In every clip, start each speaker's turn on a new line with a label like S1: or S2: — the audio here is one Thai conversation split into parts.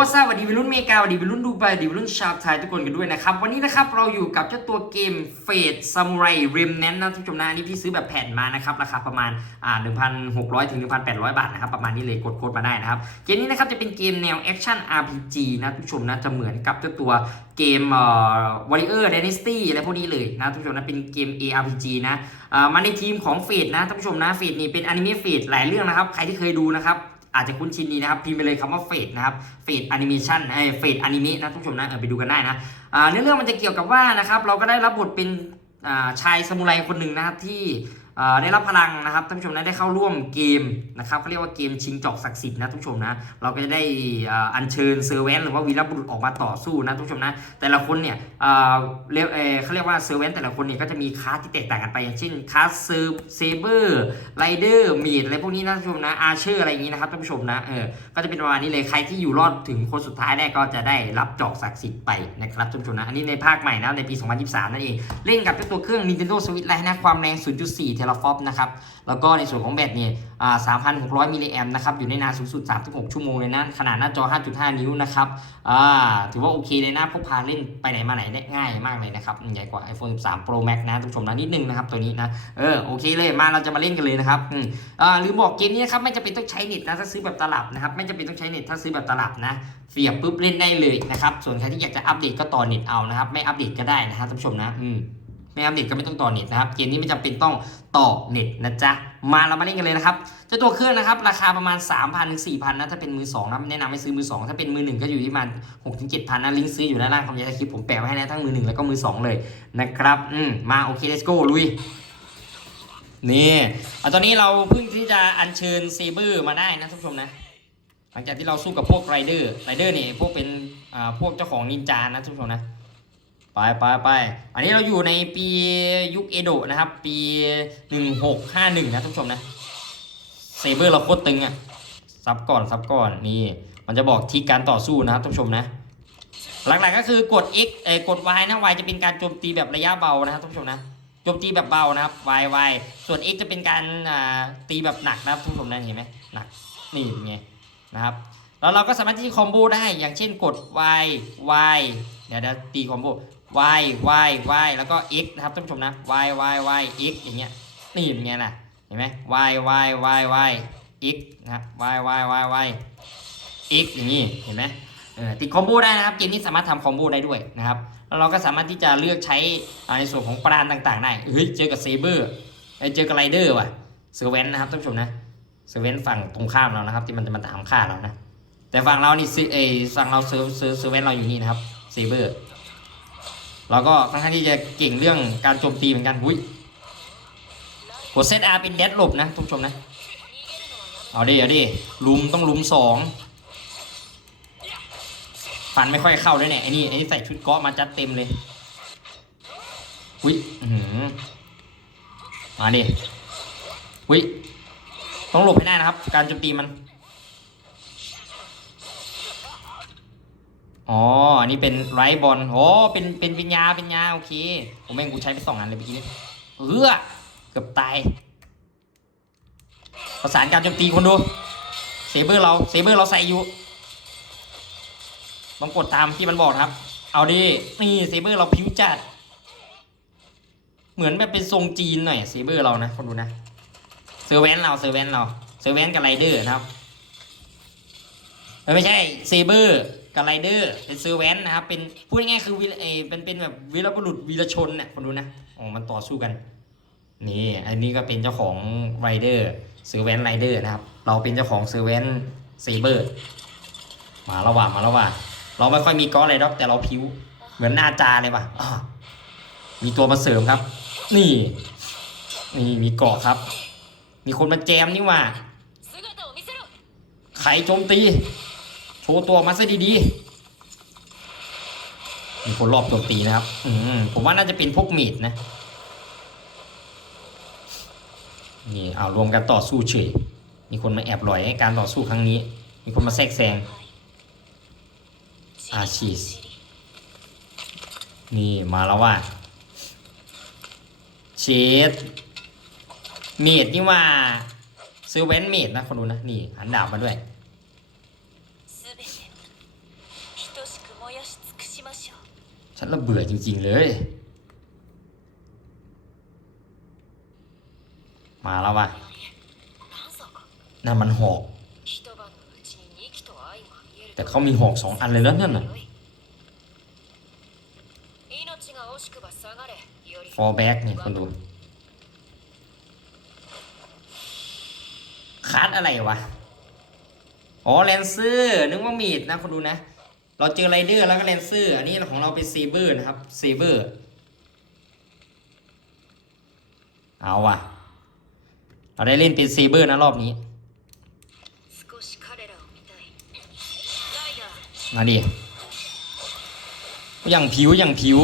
S1: ว่าสวัสดีวัยรุ่นเมกาสวัสดีวัยรุ่นดูไบสวัสดีวัยรุ่นชาวไทยทุกคนกันด้วยนะครับ วันนี้นะครับเราอยู่กับเจ้าตัวเกมเฟดซามูไรเรมแนนนะท่านผู้ชมนะอันนี่พี่ซื้อแบบแผ่นมานะครับ ราคาประมาณอ่า1,600 ถึง 1,800 บาทนะครับ ประมาณนี้เลยกดโค้ดมาได้นะครับ เกมนี้นะครับจะเป็นเกมแนวแอคชั่น RPG นะท่านผู้ชมนะจะเหมือนกับเจ้าตัวเกมเอ่อ Warrior Dynasty อะไรพวกนี้เลยนะท่านผู้ชมนะเป็นเกม ARPG นะอ่ามาในทีมของเฟดนะท่านผู้ชมนะเฟดนี่เป็นอนิเมะเฟดหลายเรื่องนะครับใครที่เคยดูนะครับ อาจจะคุ้นชินดีนะครับ พิมพ์ไปเลยคำว่าเฟดนะครับเฟดแอนิเมชันเอเฟดอนิเมะนะทุกผู้ชมนะเออไปดูกันได้นะเนื้อเรื่องมันจะเกี่ยวกับว่านะครับเราก็ได้รับบทเป็นชายสมุไรคนหนึ่งนะครับที่ ได้รับพลังนะครับท่านผู้ชมนะได้เข้าร่วมเกมนะครับเขาเรียกว่าเกมชิงจอกศักดิ์สิทธิ์นะทุกผู้ชมนะเราก็จะได้อัญเชิญเซอร์เวนหรือว่าวีรบุรุษออกมาต่อสู้นะทุกผู้ชมนะแต่ละคนเนี่ยอ่าเเออเขาเรียกว่าเซอร์เวนแต่ละคนเนี่ยก็จะมีคาสที่แตกต่างกันไปอย่างเช่นคาสเซอร์เซเบอร์ไรเดอร์มีดอะไรพวกนี้นะท่านผู้ชมนะอาเชอร์อะไรอย่างนี้นะครับท่านผู้ชมนะเออก็จะเป็นประมาณนี้เลยใครที่อยู่รอดถึงคนสุดท้ายได้ก็จะได้รับจอกศักดิ์สิทธิ์ไปนะครับท่านผู้ชมนะอันนี้ในภาคใหม่นะในปี 2023 นั่นเองเล่นกับเจ้าตัวเครื่อง Nintendo Switch ไลท์นะความแรง 0.4เทราฟอปนะครับแล้วก็ในส่วนของแบตเนี่ยอ่า3,600มิลลิแอมนะครับอยู่ในนานสูงสุด 36 ชั่วโมงเลยนะขนาดหน้าจอ 5.5 นิ้วนะครับถือว่าโอเคเลยนะพกพาเล่นไปไหนมาไหนได้ง่ายมากเลยนะครับใหญ่กว่า iPhone 13 Pro Max นะท่านผู้ชมนะนิดนึงนะครับตัวนี้นะเออโอเคเลยมาเราจะมาเล่นกันเลยนะครับอืมอ่าหรือบอกเกมนี้นะครับไม่จำเป็นต้องใช้เน็ตนะถ้าซื้อแบบตลับนะครับไม่จำเป็นต้องใช้เน็ตถ้าซื้อแบบตลับนะเสียบปุ๊บเล่นได้เลยนะครับส่วนใครที่อยากจะอัปเดตก็ต่อเน็ตเอานะครับไม่อัปเดตก็ได้นะครับท่านผู้ชมนะอืม ไม่อัปเดตก็ไม่ต้องต่อเน็ตนะครับเกมนี้ไม่จำเป็นต้องต่อเน็ตนะจ๊ะมาเรามาเล่นกันเลยนะครับเจ้าตัวเครื่องนะครับราคาประมาณ 3,000ถึง4,000นะถ้าเป็นมือ2นะแนะนำให้ซื้อมือ 2 ถ้าเป็นมือ 1 ก็อยู่ที่ประมาณ6ถึง7,000นะลิงก์ซื้ออยู่ด้านล่างคอมเมนต์คลิปผมแปะไว้ให้นะทั้งมือ 1 แล้วก็มือ 2 เลยนะครับอืมมาโอเค let's go ลุยนี่อะตอนนี้เราเพิ่งที่จะอัญเชิญเซเบอร์มาได้นะท่านผู้ชมนะ หลังจากที่เราสู้กับพวกไรเดอร์ไรเดอร์นี่พวกเป็นอ่าพวกเจ้าของนินจานะท่านผู้ชมนะ ไปไปไปอันนี้เราอยู่ในปียุคเอโดะนะครับ ปี 1651 นะท่านผู้ชมนะเซเบอร์เราโคตรตึงอะซับก่อนซับก่อนนี่มันจะบอกที่การต่อสู้นะครับท่านผู้ชมนะ หลักๆก็คือกด X เอ่อกด Y นะ Y จะเป็นการโจมตีแบบระยะเบานะครับท่านผู้ชมนะโจมตีแบบเบานะครับ Y Y ส่วน X จะเป็นการตีแบบหนักนะครับทุกผู้ชมนะเห็นไหมหนักนี่ไงนะครับแล้วเราก็สามารถที่จะคอมโบได้อย่างเช่นกด Y Y เดี๋ยวเดี๋ยวตีคอมโบ Y Y Y แล้วก็ X นะครับท่านผู้ชมนะ Y Y Y X อย่างเงี้ยนี่เป็นไงล่ะเห็นไหม Y Y Y Y X นะครับ Y Y Y Y X อย่างนี้เห็นไหมติดคอมโบได้นะครับเกมนี้สามารถทำคอมโบได้ด้วยนะครับแล้วเราก็สามารถที่จะเลือกใช้ในส่วนของปราณต่างๆได้เฮ้ยเจอกับเซเบอร์เจอกับไรเดอร์ว่ะเซเว่นนะครับท่านผู้ชมนะเซเว่นฝั่งตรงข้ามเรานะครับ ที่มันจะมาตามฆ่าเรานะแต่ฝั่งเรานี่เอฝั่งเราเซเว่นเราอยู่นี่นะครับเซเบอร์ เราก็ค่อนข้างที่จะเก่งเรื่องการโจมตีเหมือนกันอุ้ยกดเซตอาร์เป็นเดดหลบนะทุกผู้ชมนะ เอาดิเอาดิลุมต้องลุมสองฟันไม่ค่อยเข้าด้วยเนี่ยไอ้นี่ไอ้นี่ใส่ชุดเกาะมาจัดเต็มเลยอุ้ยหือมาดิอุ้ยต้องหลบให้ได้นะครับ การโจมตีมัน อ๋อ อันนี้เป็นไรบอลโอ๋อเป็น เป็นปัญญาเป็นยาโอเค ผมแม่งกูใช้ไปสองอันเลยเมื่อกี้นี้เออเกือบตาย ประสานการโจมตีคนดู เซเบอร์เรา เซเบอร์เราใส่อยู่ต้องกดตามที่มันบอกครับ เอาดิ นี่เซเบอร์เราผิวจัด เหมือนแบบเป็นทรงจีนหน่อยเซเบอร์เรานะ คนดูนะ เซอร์แวนเรา เซอร์แวนเรา เซอร์แวนกับไรเดอร์นะครับเอ้ยไม่ใช่ เซเบอร์ับไรเดอร์เป็นเซอร์แวนนะครับเป็นพูดง่ายๆคือวีเอเป็นเป็นแบบวีรบุรุษวีรชนเนี่ยคนดูนะอ๋อมันต่อสู้กันนี่อันนี้ก็เป็นเจ้าของไรเดอร์เซอร์แวนไรเดอร์นะครับเราเป็นเจ้าของเซอร์แวนเซเบอร์มาแล้ว่ามาแล้ว่า เราไม่ค่อยมีก้อนอะไรหรอกแต่เราผิว เหมือนหน้าจาเลยป่ะมีตัวมาเสริมครับ นี่นี่มีเกาะครับ มีคนมาแจมนี่ว่า ใครโจมตี ชว์ตัวมาซะดีๆ มีคนรอบโจมตีนะครับ อืมผมว่าน่าจะเป็นพวกเมดนะ นี่เอารวมกันต่อสู้เฉย มีคนมาแอบหลอยการต่อสู้ครั้งนี้ มีคนมาแทรกแซง อาชีส นี่มาแล้วว่าเชดเมดนี่ว่าซื้อเว้นเมดนะคนดูนะ นี่หันดาบมาด้วย ฉันระเบื่อจริง ๆ เลย มาแล้ววะน่ามันหอก แต่เขามีหอกสองอันเลยแล้วนั่นน่ะฟอร์แบ็กนี่คนดูคัดอะไรวะ อ๋อแลนเซอร์ นึกว่ามีดนะคนดูนะ เราเจอไรเดอร์แล้วก็เลนเซอร์อันนี้ของเราเป็นซีเบอร์นะครับซีเบอร์เอาวะเราได้เล่นเป็นซีเบอร์นะรอบนี้มาดิอย่างผิวอย่างผิว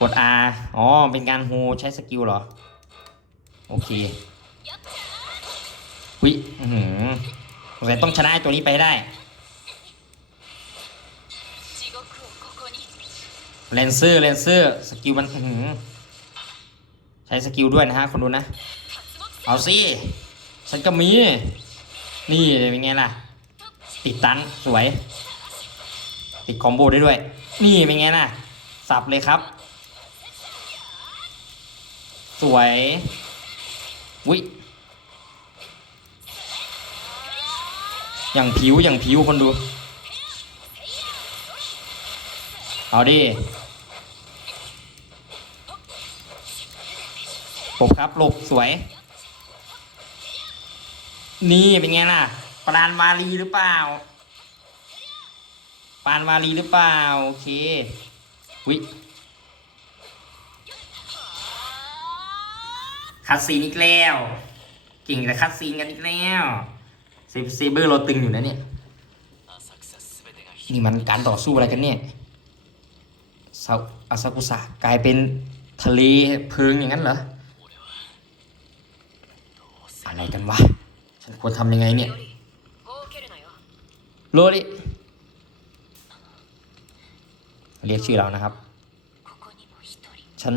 S1: กด R อ๋อ เป็นการโฮใช้สกิลเหรอ โอเควิอื้อ เราต้องชนะตัวนี้ไปได้เลนเซอร์เลนเซอร์สกิลมันใช้สกิลด้วยนะฮะคนดูนะ เอาสิฉันก็มี นี่เป็นไงล่ะ ติดตันสวย ติดคอมโบได้ด้วย นี่เป็นไงล่ะ สับเลยครับ สวยวิ่ย อย่างผิวอย่างผิวคนดู เอาดิหลบครับหลบสวย นี่เป็นไงล่ะปรานวาลีหรือเปล่า ปานวาลีหรือเปล่า โอเควิคัดซีนอีกแล้ว เก่งแต่คัดซีนกันอีกแล้ว เซเบอร์เราตึงอยู่นะเนี่ย นี่มันการต่อสู้อะไรกันเนี่ยซาอาซากุสะกลายเป็นทะเลเพิงอย่างนั้นเหรอ อะไรกันวะ ฉันควรทำยังไงเนี่ย โรดิเรียกชื่อเรานะครับ ฉัน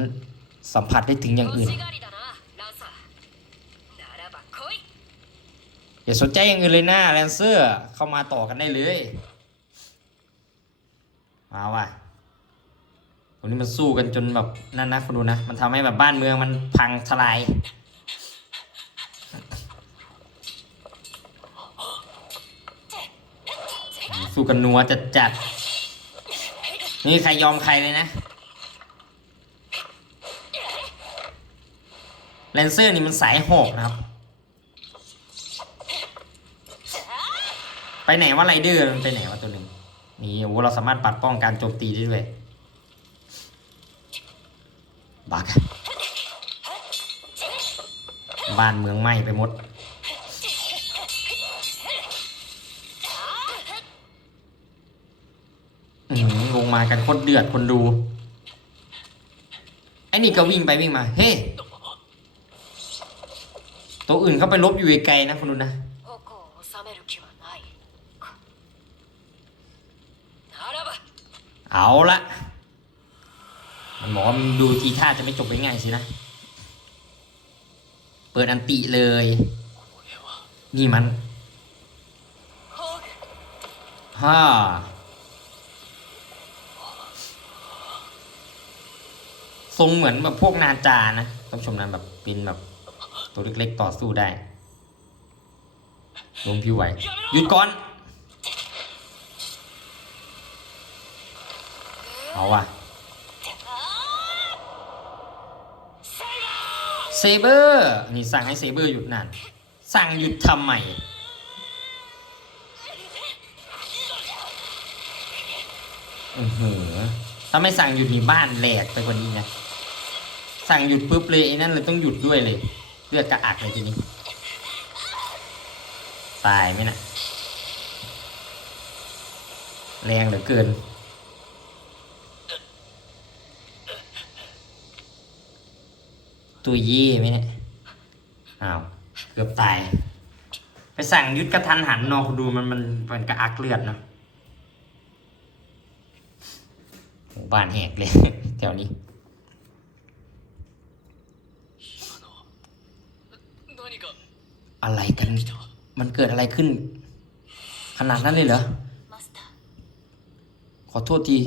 S1: สัมผัสได้ถึงอย่างอื่น อย่าสนใจอย่างอื่นเลยนะแลนเซอร์เข้ามาต่อกันได้เลยมาว่ะตรงนี้มันสู้กันจนแบบนั่นนะคุณดูนะ มันทำให้แบบบ้านเมืองมันพังทลายสู้กันนัวจัดจัดๆนี่ใครยอมใครเลยนะแลนเซอร์นี่มันสายหอกนะครับ ไปไหนว่าไรเดอร์มันไปไหนวะตัวหนึ่งนี่โอ้เราสามารถปัดป้องการโจมตีได้ด้วยบักบ้านเมืองไหม้ไปหมดอืมลงมากันโคตรเดือดคนดู ไอ้นี่ก็วิ่งไปวิ่งมา เฮ้ ตัวอื่นเขาไปลบอยู่ไกลนะคนดูนะ เอาละมันบอกว่ามันดูทีท่าจะไม่จบง่ายสินะ เปิดอันติเลย นี่มันฮ่าทรงเหมือนแบบพวกนาจานะต้องชมนั้นแบบเป็นแบบ ตัวเล็กๆต่อสู้ได้ลมพิวไหวหยุดก่อน เอาว่ะเซเบอร์นี่สั่งให้เซเบอร์หยุดนั่นสั่งหยุดทำไมอือหือถ้าไม่สั่งหยุดนี่บ้านแหลกไปกว่านี้นะสั่งหยุดปุ๊บเลยไอ้นั่นเลยต้องหยุดด้วยเลยเลือดกระอักเลยทีนี้ตายไหมนะแรงเหลือเกิน ตัวเย่ไหมเนี่ย อ้าว เกือบตาย ไปสั่งยุดกระทันหันนอกดูมันมันมันกระอักเลือดเนาะบ้านแหกเลยแถวนี้อะไรกัน มันเกิดอะไรขึ้น ขนาดนั้นเลยเหรอ ขอโทษที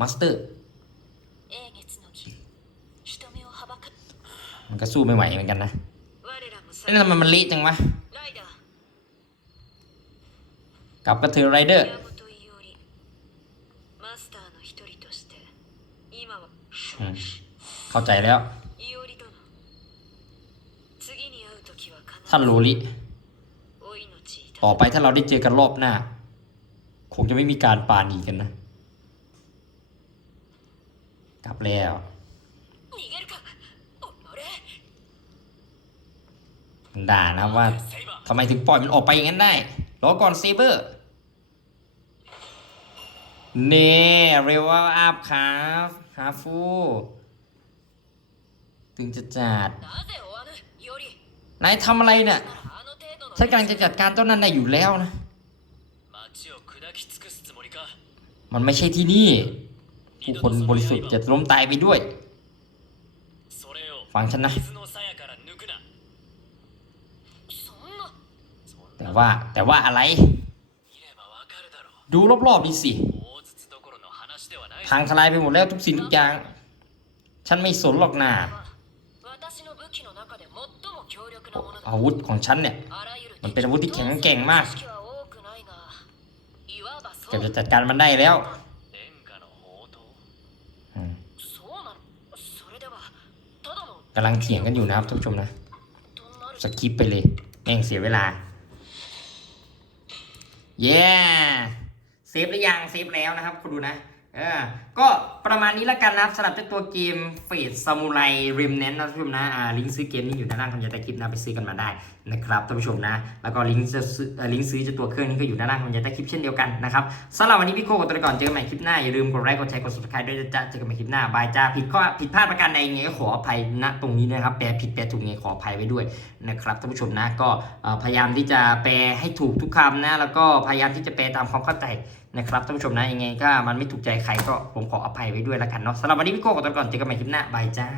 S1: มาสเตอร์ มันก็สู้ไม่ไหวเหมือนกันนะนี่ทำไมมันลิจังวะกลับกระถือไรเดอร์เข้าใจแล้วท่านโรลิต่อไปถ้าเราได้เจอกันรอบหน้า คงจะไม่มีการปาหนีกันนะ กลับแล้ว ด่านะว่าทำไมถึงปล่อยมันออกไปอย่างนั้นได้รอก่อนเซเบอร์เน่เรเวลอัพครับฮาฟูถึงจะจัดนายทำอะไรเนี่ยฉันกำลังจะจัดการต้นนั้นนายอยู่แล้วนะ มันไม่ใช่ที่นี่ ผู้คนบริสุทธิ์จะล้มตายไปด้วย ฟังฉันนะ แต่ว่าแต่ว่าอะไร ดูรอบๆดีสิพังทลายไปหมดแล้วทุกสิ่งทุกอย่าง ฉันไม่สนหรอกนาอาวุธของฉันเนี่ย มันเป็นอาวุธที่แข็งแกร่งมาก
S2: เกือบ
S1: จะจัดการมันได้แล้วกำลังเถียงกันอยู่นะครับทุกชมนะ สกิปไปเลยแองเสียเวลา เย้เซฟหรือยังเซฟแล้วนะครับคุณดูนะ ออก็ประมาณนี้ละกันนะครับสำหรับเจ้าตัวเกมเฟสซามูไรริมเน้นนะท่านผู้ชมนะอ่าลิงก์ซื้อเกมนี้อยู่ด้านล่างคำยันใต้คลิปนะไปซื้อกันมาได้นะครับท่านผู้ชมนะ แล้วก็ลิงก์จะซื้อเอ่อลิงก์ซื้อจ้าตัวเครื่องนี้ก็อยู่ด้านล่างคำยันใต้คลิปเช่นเดียวกันนะครับสำหรับวันนี้พี่โคกับตัวก่อนเจอกันใหม่คลิปหน้าอย่าลืมกดไลค์กดแชร์กด subscribe ด้วยจ๊ะเจอกันใหม่คลิปหน้าบายจ้าผิดข้อผิดพลาดประการใดยังไงก็ขออภัยณตรงนี้นะครับแปลผิดแปลถูกยังไงขออภัยไว้ด้วยนะครับท่านผู้ชมนะก็พยายามที่จะแปลให้ถูกทุกคำนะแล้วก็พยายามที่จะแปลตามความเข้าใจ นะครับท่านผู้ชมนะยังไงก็มันไม่ถูกใจใครก็ผมขออภัยไว้ด้วยแล้วกันเนาะสำหรับวันนี้พี่โก้ขอตัวก่อนเจอกันใหม่คลิปหน้าบายจ้า